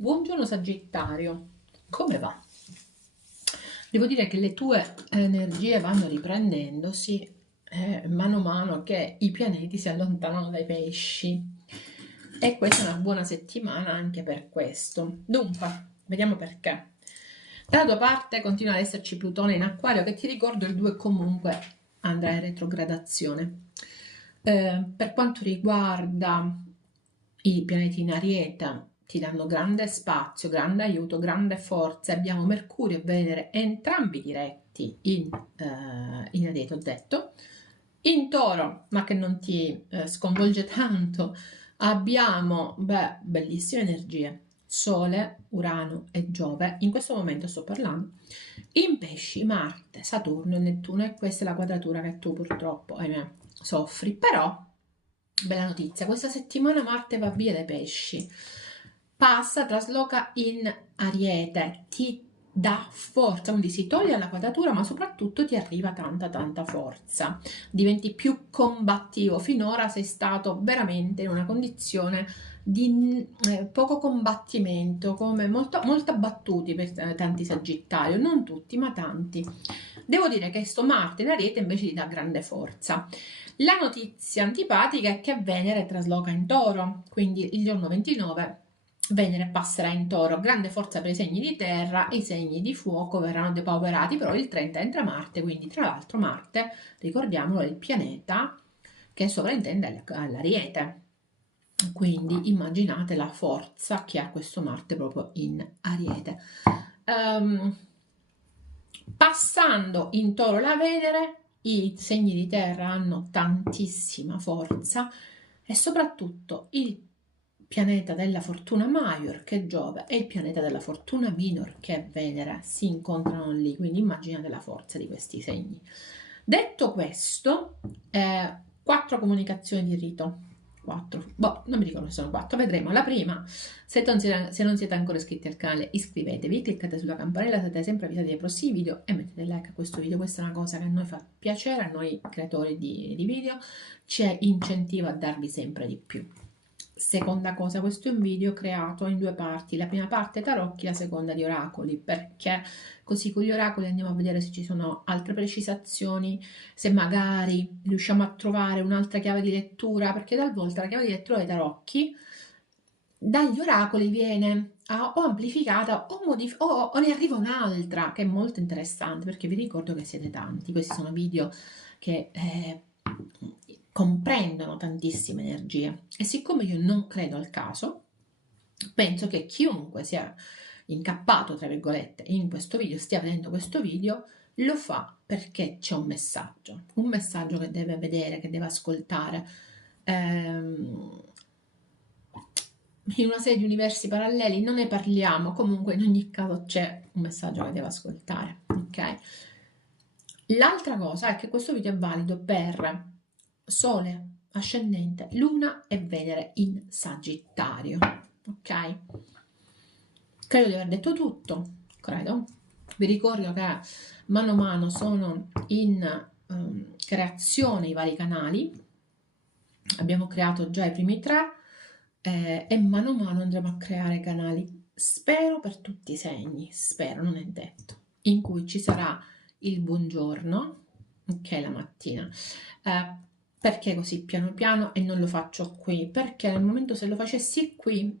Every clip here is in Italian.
Buongiorno Sagittario, come va? Devo dire che le tue energie vanno riprendendosi mano a mano che i pianeti si allontanano dai pesci e questa è una buona settimana anche per questo. Dunque, vediamo perché. Dalla tua parte continua ad esserci Plutone in Acquario che ti ricordo il 2 comunque andrà in retrogradazione. Per quanto riguarda i pianeti in Ariete, ti danno grande spazio, grande aiuto, grande forza. Abbiamo Mercurio e Venere entrambi diretti in Ariete, ho detto. In Toro, ma che non ti sconvolge tanto, abbiamo bellissime energie. Sole, Urano e Giove, in questo momento sto parlando, in Pesci, Marte, Saturno e Nettuno, e questa è la quadratura che tu purtroppo, ahimè, soffri. Però, bella notizia, questa settimana Marte va via dai Pesci, passa, trasloca in Ariete, ti dà forza, quindi si toglie la quadratura, ma soprattutto ti arriva tanta forza, diventi più combattivo. Finora sei stato veramente in una condizione di poco combattimento, come molto abbattuti per tanti Sagittario, non tutti ma tanti. Devo dire che sto Marte in Ariete invece ti dà grande forza. La notizia antipatica è che Venere trasloca in Toro, quindi il giorno 29 Venere passerà in Toro, grande forza per i segni di terra, e i segni di fuoco verranno depauperati, però il 30 entra Marte, quindi tra l'altro Marte, ricordiamolo, è il pianeta che sovrintende all'Ariete. Quindi immaginate la forza che ha questo Marte proprio in Ariete. Passando in Toro la Venere, i segni di terra hanno tantissima forza e soprattutto il pianeta della fortuna Major, che è Giove, e il pianeta della fortuna Minor, che è Venere, si incontrano lì, quindi immaginate la forza di questi segni. Detto questo, 4 comunicazioni di rito. 4, non mi ricordo se sono 4, vedremo. La prima, se non siete ancora iscritti al canale, iscrivetevi, cliccate sulla campanella, siete sempre avvisati dei prossimi video e mettete like a questo video. Questa è una cosa che a noi fa piacere, a noi creatori di video, ci incentiva a darvi sempre di più. Seconda cosa, questo è un video creato in 2 parti, la prima parte tarocchi, la seconda di oracoli, perché così con gli oracoli andiamo a vedere se ci sono altre precisazioni, se magari riusciamo a trovare un'altra chiave di lettura, perché talvolta la chiave di lettura dei tarocchi dagli oracoli viene o amplificata o ne arriva un'altra che è molto interessante, perché vi ricordo che siete tanti, questi sono video che comprendono tantissime energie, e siccome io non credo al caso, penso che chiunque sia incappato, tra virgolette, in questo video, stia vedendo questo video, lo fa perché c'è un messaggio che deve vedere, che deve ascoltare. In una serie di universi paralleli non ne parliamo, comunque in ogni caso c'è un messaggio che deve ascoltare, ok? L'altra cosa è che questo video è valido per Sole, Ascendente, Luna e Venere in Sagittario, ok? Credo di aver detto tutto, credo. Vi ricordo che mano a mano sono in creazione i vari canali, abbiamo creato già i primi 3 e mano a mano andremo a creare canali, spero per tutti i segni, spero, non è detto, in cui ci sarà il buongiorno, ok, la mattina. Perché così piano piano e non lo faccio qui? Perché nel momento, se lo facessi qui,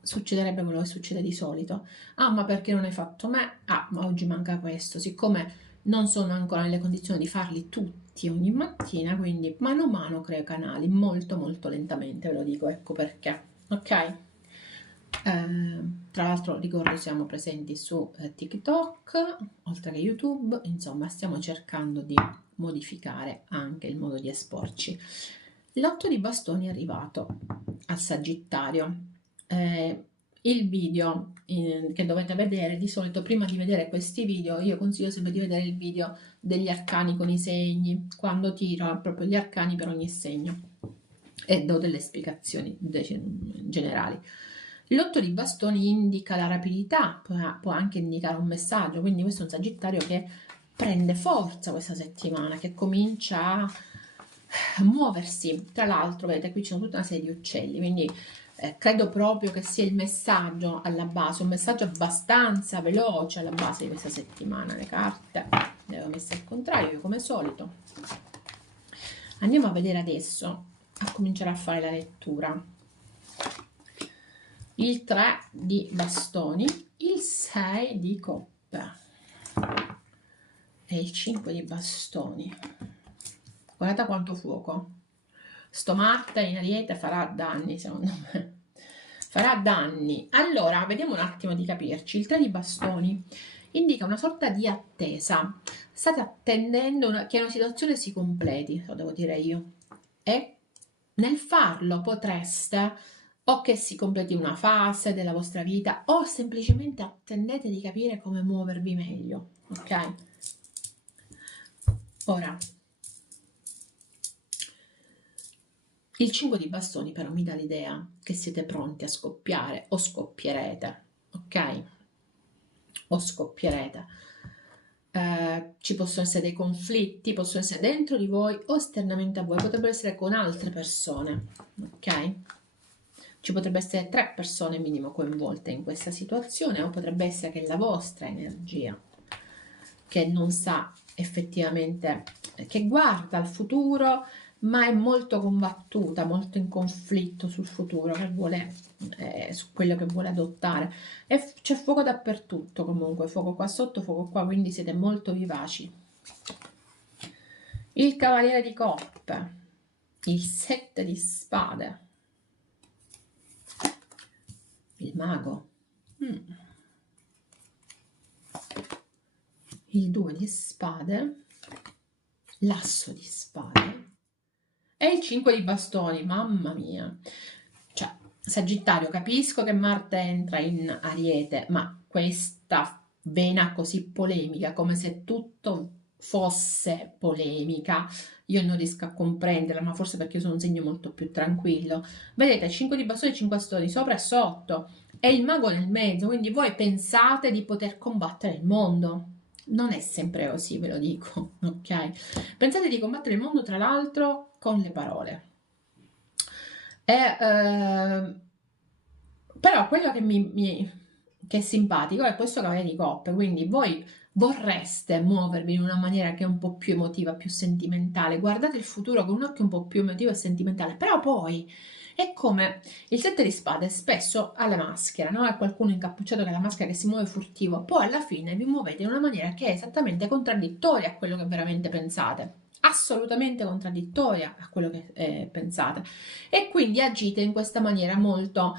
succederebbe quello che succede di solito. Ah, ma perché non hai fatto me? Ah, ma oggi manca questo. Siccome non sono ancora nelle condizioni di farli tutti ogni mattina, quindi mano a mano creo canali, molto lentamente, ve lo dico, ecco perché, ok? Tra l'altro ricordo siamo presenti su TikTok, oltre che YouTube, insomma stiamo cercando di modificare anche il modo di esporci. L'8 di bastoni è arrivato al Sagittario. Il video che dovete vedere, di solito prima di vedere questi video io consiglio sempre di vedere il video degli arcani con i segni, quando tiro proprio gli arcani per ogni segno e do delle spiegazioni generali. L'8 di bastoni indica la rapidità, può anche indicare un messaggio, quindi questo è un Sagittario che prende forza questa settimana, che comincia a muoversi. Tra l'altro vedete qui c'è tutta una serie di uccelli, quindi credo proprio che sia il messaggio alla base, un messaggio abbastanza veloce alla base di questa settimana. Le carte le avevo messe al contrario, io come solito. Andiamo a vedere adesso, a cominciare a fare la lettura. Il 3 di bastoni, il 6 di coppe e il 5 di bastoni. Guardate quanto fuoco. Sto Marte in Ariete farà danni, secondo me. Farà danni. Allora, vediamo un attimo di capirci. Il 3 di bastoni indica una sorta di attesa. State attendendo che una situazione si completi, lo devo dire io. E nel farlo potreste o che si completi una fase della vostra vita o semplicemente attendete di capire come muovervi meglio. Ok? Ora, il 5 di bastoni però mi dà l'idea che siete pronti a scoppiare o scoppierete, ok? O scoppierete. Ci possono essere dei conflitti, possono essere dentro di voi o esternamente a voi, potrebbero essere con altre persone, ok? Ci potrebbe essere 3 persone minimo coinvolte in questa situazione o potrebbe essere che la vostra energia, che non sa effettivamente, che guarda al futuro, ma è molto combattuta, molto in conflitto sul futuro, che vuole, su quello che vuole adottare. E c'è fuoco dappertutto comunque, fuoco qua sotto, fuoco qua, quindi siete molto vivaci. Il cavaliere di coppe, il 7 di spade, il mago, il 2 di spade, l'asso di spade e il 5 di bastoni. Mamma mia, cioè Sagittario, capisco che Marte entra in Ariete, ma questa vena così polemica, come se tutto fosse polemica, io non riesco a comprenderla, ma forse perché sono un segno molto più tranquillo. Vedete, 5 di bastoni e 5 bastoni sopra e sotto e il mago nel mezzo, quindi voi pensate di poter combattere il mondo. Non è sempre così, ve lo dico, ok? Pensate di combattere il mondo, tra l'altro, con le parole. Però quello che è simpatico è questo cavaliere di coppe, quindi voi vorreste muovervi in una maniera che è un po' più emotiva, più sentimentale, guardate il futuro con un occhio un po' più emotivo e sentimentale, però poi è come il 7 di spade spesso ha la maschera, no? È qualcuno incappucciato che ha la maschera che si muove furtivo, poi alla fine vi muovete in una maniera che è esattamente contraddittoria a quello che veramente pensate, assolutamente contraddittoria a quello che pensate, e quindi agite in questa maniera molto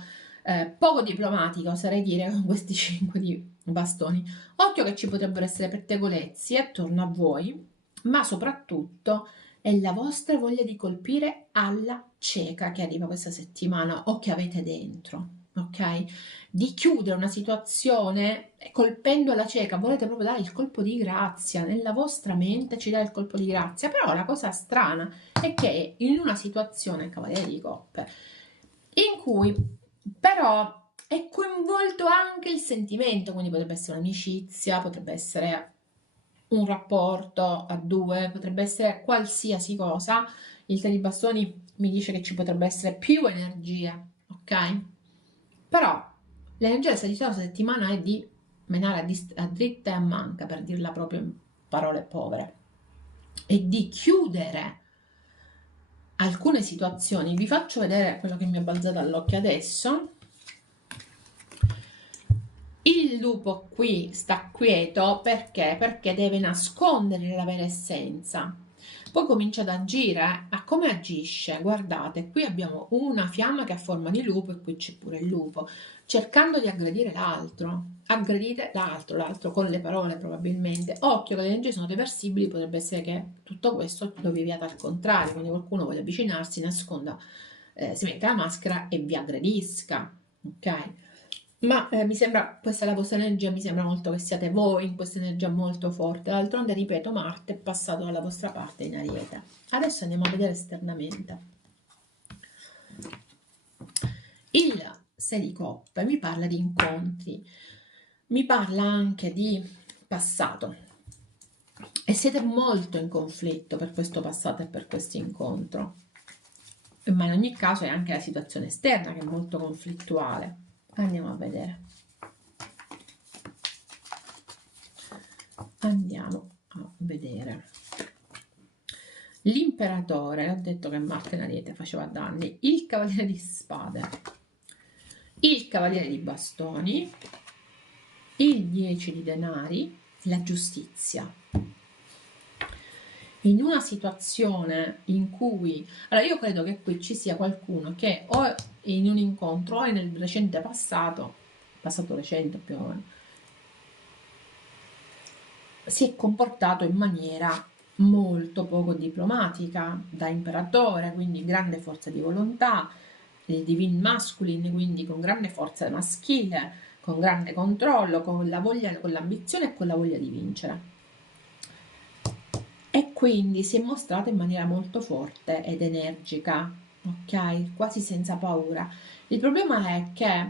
poco diplomatica, oserei dire, con questi 5 di bastoni. Occhio che ci potrebbero essere pettegolezzi attorno a voi, ma soprattutto è la vostra voglia di colpire alla cieca che arriva questa settimana o che avete dentro, ok? Di chiudere una situazione colpendo alla cieca, volete proprio dare il colpo di grazia, nella vostra mente ci dà il colpo di grazia, però la cosa strana è che in una situazione, cavaliere di coppe, in cui però è coinvolto anche il sentimento, quindi potrebbe essere un'amicizia, potrebbe essere un rapporto a due, potrebbe essere qualsiasi cosa. Il 3 di bastoni mi dice che ci potrebbe essere più energia, ok? Però l'energia del Sagittario questa settimana è di menare a dritta e a manca, per dirla proprio in parole povere, e di chiudere alcune situazioni. Vi faccio vedere quello che mi è balzato all'occhio adesso. Il lupo qui sta quieto perché? Perché deve nascondere la vera essenza. Poi comincia ad agire. A come agisce? Guardate, qui abbiamo una fiamma che ha forma di lupo e qui c'è pure il lupo, cercando di aggredire l'altro. Aggredite l'altro con le parole probabilmente. Occhio che le energie sono reversibili, potrebbe essere che tutto questo lo viviate al contrario, quindi qualcuno voglia avvicinarsi, nasconda, si mette la maschera e vi aggredisca, ok? Ma mi sembra, questa è la vostra energia, mi sembra molto che siate voi in questa energia molto forte. D'altronde, ripeto, Marte è passato dalla vostra parte in Ariete. Adesso andiamo a vedere esternamente. Il 6 di coppe mi parla di incontri, mi parla anche di passato e siete molto in conflitto per questo passato e per questo incontro. ma in ogni caso è anche la situazione esterna che è molto conflittuale. Andiamo a vedere. Andiamo a vedere. L'imperatore, ho detto che Marte in Ariete faceva danni, il cavaliere di spade, il cavaliere di bastoni, il 10 di denari, la giustizia. In una situazione in cui, allora io credo che qui ci sia qualcuno che o in un incontro o nel recente passato recente più o meno, si è comportato in maniera molto poco diplomatica da imperatore, quindi grande forza di volontà, il divine masculine, quindi con grande forza maschile, con grande controllo, con la voglia, con l'ambizione e con la voglia di vincere. E quindi si è mostrato in maniera molto forte ed energica, ok? Quasi senza paura. Il problema è che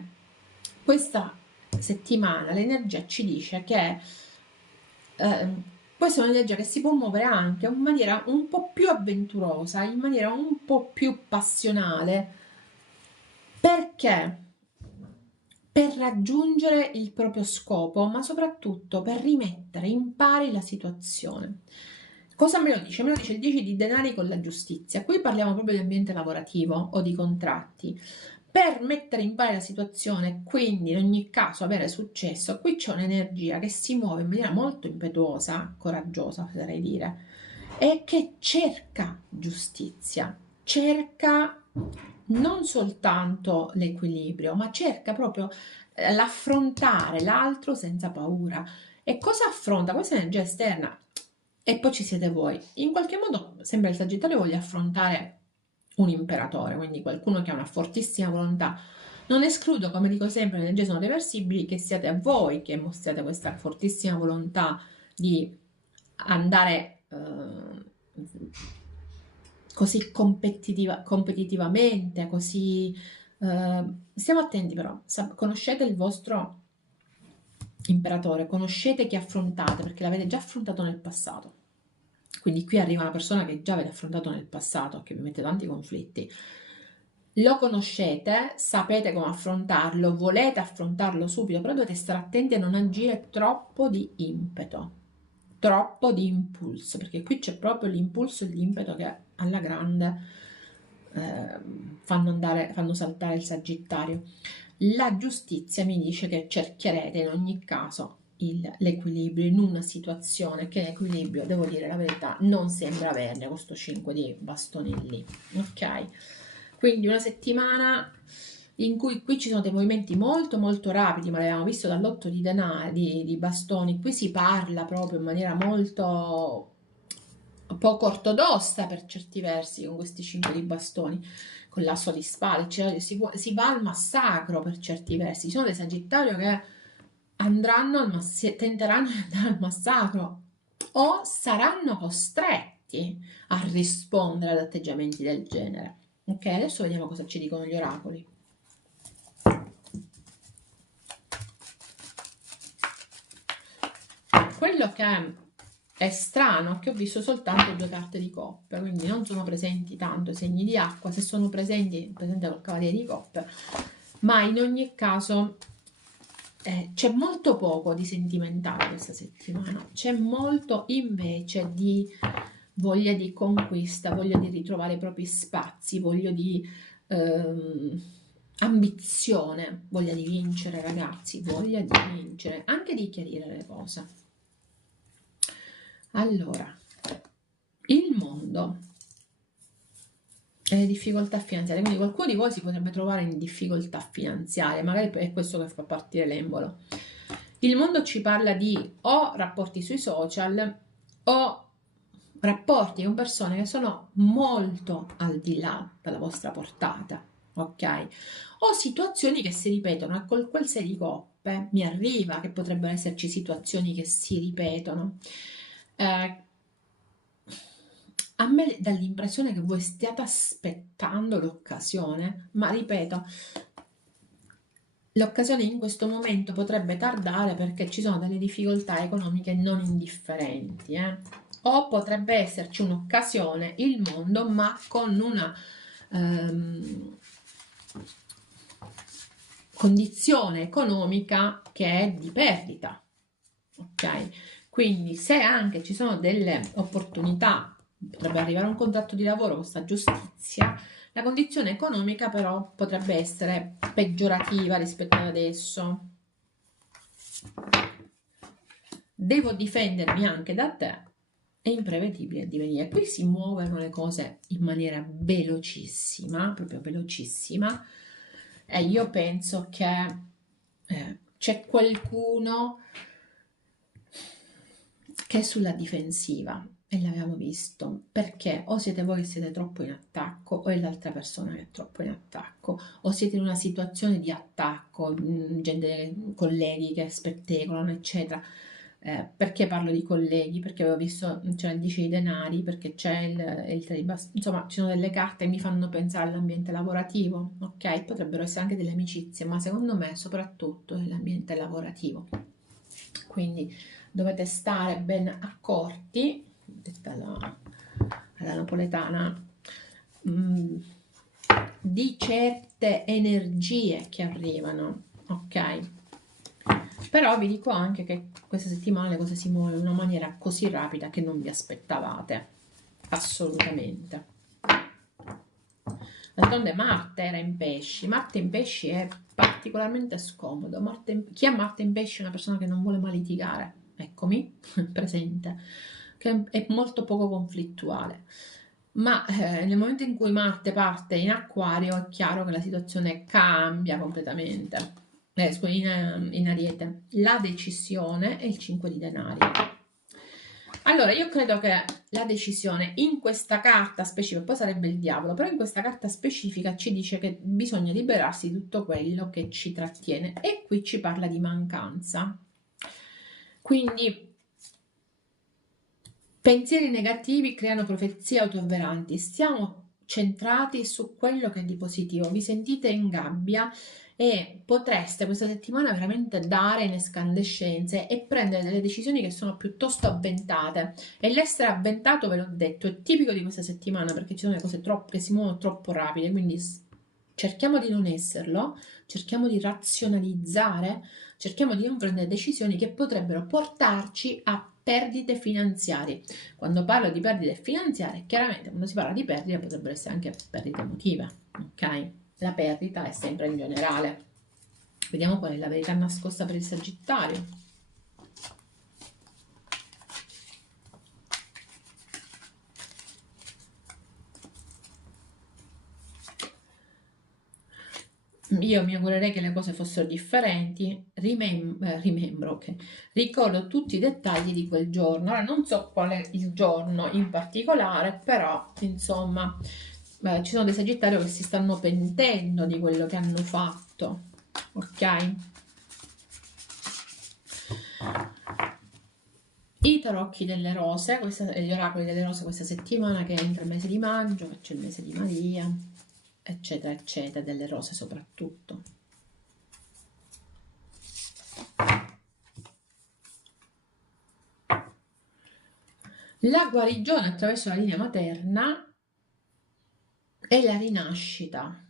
questa settimana l'energia ci dice che questa è un'energia che si può muovere anche in maniera un po' più avventurosa, in maniera un po' più passionale, perché per raggiungere il proprio scopo, ma soprattutto per rimettere in pari la situazione. Cosa me lo dice? Me lo dice il 10 di denari con la giustizia. Qui parliamo proprio di ambiente lavorativo o di contratti. Per mettere in pari la situazione, quindi in ogni caso avere successo, qui c'è un'energia che si muove in maniera molto impetuosa, coraggiosa, oserei dire, e che cerca giustizia, cerca non soltanto l'equilibrio, ma cerca proprio l'affrontare l'altro senza paura. E cosa affronta? Questa energia esterna. E poi ci siete voi. In qualche modo sembra il Sagittario voglia affrontare un imperatore, quindi qualcuno che ha una fortissima volontà. Non escludo, come dico sempre, le energie sono reversibili, che siate a voi che mostriate questa fortissima volontà di andare così competitivamente, così... stiamo attenti però, conoscete il vostro imperatore, conoscete chi affrontate perché l'avete già affrontato nel passato. Quindi qui arriva una persona che già avete affrontato nel passato, che vi mette tanti conflitti. Lo conoscete, sapete come affrontarlo, volete affrontarlo subito, però dovete stare attenti a non agire troppo di impeto, troppo di impulso, perché qui c'è proprio l'impulso e l'impeto che alla grande fanno saltare il Sagittario. La giustizia mi dice che cercherete in ogni caso l'equilibrio in una situazione che l'equilibrio, devo dire la verità, non sembra averne questo 5 di bastoni lì, ok? Quindi una settimana in cui qui ci sono dei movimenti molto molto rapidi, ma l'abbiamo visto dall'8 di denari, di bastoni, qui si parla proprio in maniera molto poco ortodossa per certi versi con questi 5 di bastoni, con l'asso di spade, cioè si va al massacro per certi versi. Ci sono dei Sagittario che tenteranno di andare al massacro o saranno costretti a rispondere ad atteggiamenti del genere. Ok, adesso vediamo cosa ci dicono gli oracoli. Quello che è strano è che ho visto soltanto 2 carte di coppe, quindi non sono presenti tanto segni di acqua, se sono presenti, presente col cavaliere di coppe, ma in ogni caso c'è molto poco di sentimentale questa settimana, c'è molto invece di voglia di conquista, voglia di ritrovare i propri spazi, voglia di ambizione, voglia di vincere ragazzi, voglia di vincere, anche di chiarire le cose. Allora, il mondo e le difficoltà finanziarie, quindi qualcuno di voi si potrebbe trovare in difficoltà finanziarie, magari è questo che fa partire l'embolo. Il mondo ci parla di o rapporti sui social o rapporti con persone che sono molto al di là della vostra portata, ok? O situazioni che si ripetono, e col quel 6 di coppe mi arriva che potrebbero esserci situazioni che si ripetono. A me dà l'impressione che voi stiate aspettando l'occasione, ma ripeto, l'occasione in questo momento potrebbe tardare perché ci sono delle difficoltà economiche non indifferenti, o potrebbe esserci un'occasione, il mondo, ma con una ehm, condizione economica che è di perdita, ok? Quindi se anche ci sono delle opportunità, potrebbe arrivare un contratto di lavoro, questa giustizia, la condizione economica però potrebbe essere peggiorativa rispetto ad adesso. Devo difendermi anche da te, è imprevedibile di venire. Qui si muovono le cose in maniera velocissima, proprio velocissima, e io penso che c'è qualcuno che è sulla difensiva, e l'abbiamo visto, perché o siete voi che siete troppo in attacco o è l'altra persona che è troppo in attacco, o siete in una situazione di attacco, gente, colleghi che spettegolano, eccetera. Perché parlo di colleghi? Perché avevo visto, c'è il 10 di denari, perché c'è il 3 di bastoni, insomma ci sono delle carte che mi fanno pensare all'ambiente lavorativo, ok? Potrebbero essere anche delle amicizie, ma secondo me soprattutto è l'ambiente lavorativo. Quindi dovete stare ben accorti, detta alla napoletana, di certe energie che arrivano, ok? Però vi dico anche che questa settimana le cose si muovono in una maniera così rapida che non vi aspettavate, assolutamente. D'altronde Marte era in pesci, Marte in pesci è particolarmente scomodo. Chi ha Marte in pesci è una persona che non vuole mai litigare, eccomi, presente, che è molto poco conflittuale. Ma nel momento in cui Marte parte in Acquario è chiaro che la situazione cambia completamente. In Ariete. La decisione è il 5 di denari. Allora, io credo che la decisione in questa carta specifica, poi sarebbe il diavolo, però in questa carta specifica ci dice che bisogna liberarsi di tutto quello che ci trattiene, e qui ci parla di mancanza. Quindi pensieri negativi creano profezie autoavveranti. Stiamo centrati su quello che è di positivo. Vi sentite in gabbia e potreste questa settimana veramente dare in escandescenze e prendere delle decisioni che sono piuttosto avventate. E l'essere avventato, ve l'ho detto, è tipico di questa settimana, perché ci sono le cose che si muovono troppo rapide, quindi cerchiamo di non esserlo, cerchiamo di razionalizzare, cerchiamo di non prendere decisioni che potrebbero portarci a perdite finanziarie. Quando parlo di perdite finanziarie, chiaramente quando si parla di perdite potrebbero essere anche perdite emotive, ok? La perdita è sempre in generale. Vediamo qual è la verità nascosta per il Sagittario. Io mi augurerei che le cose fossero differenti. Rimembro che ricordo tutti i dettagli di quel giorno. Ora non so qual è il giorno in particolare, però insomma ci sono dei Sagittari che si stanno pentendo di quello che hanno fatto, ok? I tarocchi delle rose, gli oracoli delle rose questa settimana, che entra il mese di maggio, c'è il mese di Maria, eccetera, eccetera, delle rose soprattutto. La guarigione attraverso la linea materna e la rinascita.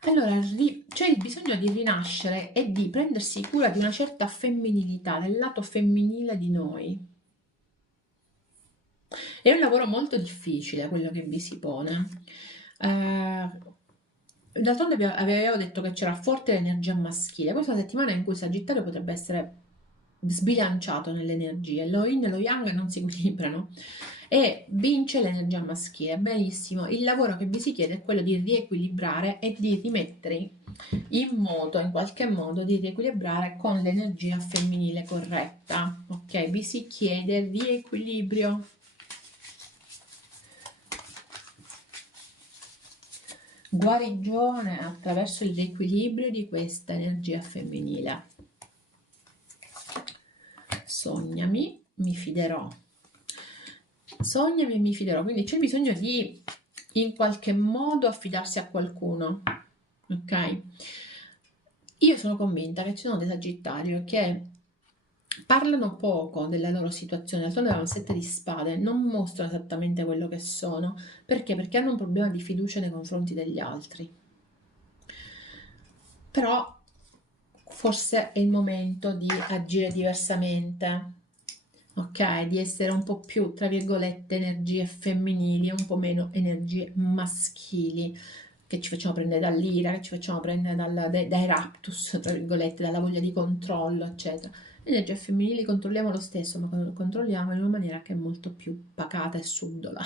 Allora, c'è il bisogno di rinascere e di prendersi cura di una certa femminilità, del lato femminile di noi. È un lavoro molto difficile quello che vi si pone. D'altronde avevo detto che c'era forte l'energia maschile. Questa è una settimana in cui il Sagittario potrebbe essere sbilanciato nelle energie. Lo yin e lo yang non si equilibrano e vince l'energia maschile. Benissimo. Il lavoro che vi si chiede è quello di riequilibrare e di rimettere in moto, in qualche modo, di riequilibrare con l'energia femminile corretta. Ok, vi si chiede riequilibrio. Guarigione attraverso il riequilibrio di questa energia femminile. Sognami, mi fiderò. Sognami e mi fiderò. Quindi c'è bisogno di in qualche modo affidarsi a qualcuno, ok? Io sono convinta che ci sono dei Sagittario che parlano poco della loro situazione, d'altronde avevano 7 di spade, non mostrano esattamente quello che sono. Perché? Perché hanno un problema di fiducia nei confronti degli altri. Però forse è il momento di agire diversamente, ok? Di essere un po' più, tra virgolette, energie femminili e un po' meno energie maschili, che ci facciamo prendere dall'ira, che ci facciamo prendere dai raptus, tra virgolette, dalla voglia di controllo, eccetera. Le energie femminili controlliamo lo stesso, ma controlliamo in una maniera che è molto più pacata e subdola,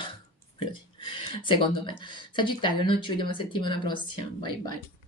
secondo me. Sagittario, noi ci vediamo settimana prossima. Bye bye.